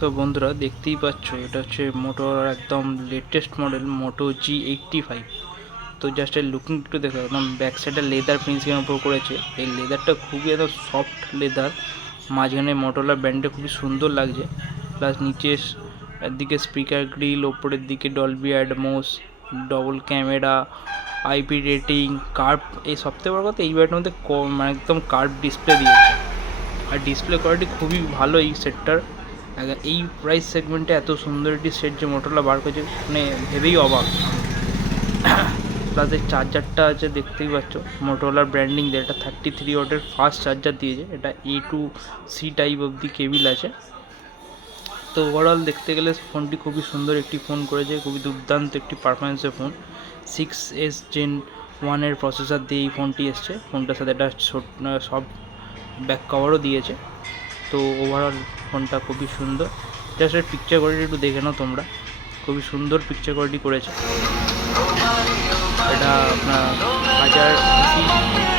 তো বন্ধুরা দেখতেই পাচ্ছ, এটা হচ্ছে মোটোর একদম লেটেস্ট মডেল মোটো G85। তো জাস্ট এর লুকিং একটু দেখো, একদম ব্যাক সাইডে লেদার ফিনিশিংয়ের উপর করেছে। এই লেদারটা খুবই একদম সফট লেদার, মাঝখানে মোটোলা ব্যান্ডে খুবই সুন্দর লাগছে। প্লাস নিচে দিকে স্পিকার গ্রিল, ওপরের দিকে Dolby atoms, double camera, IP rating, curve. এই সবথেকে বড় কথা, এই ব্যাটের মধ্যে মানে একদম কার্ভ ডিসপ্লে দিয়েছে। আর ডিসপ্লে কোয়ালিটি খুবই ভালো এই সেটটার। এই প্রাইস সেগমেন্টে এত সুন্দর একটি সেট যে মোটরলা বার করেছে, মানে ভেবেই অবাক। প্লাস এই চার্জারটা আছে, দেখতেই পাচ্ছ মোটরলার ব্র্যান্ডিং দিয়ে। এটা 33 ওয়াটের ফাস্ট চার্জার দিয়েছে। এটা A to C টাইপ অবধি কেবিল আছে। তো ওভারঅল দেখতে গেলে ফোনটি খুবই সুন্দর একটি ফোন করেছে, খুবই দুর্দান্ত একটি পারফরমেন্সের ফোন। 6S Gen 1 এর প্রসেসর দিয়ে এই ফোনটি এসছে। ফোনটার সাথে একটা সব ব্যাক কভারও দিয়েছে। তো ওভারঅল ফোনটা খুবই সুন্দর। জাস্ট এর পিকচার কোয়ালিটি একটু দেখে নাও তোমরা, খুবই সুন্দর পিকচার কোয়ালিটি করেছে। এটা আপনার 1080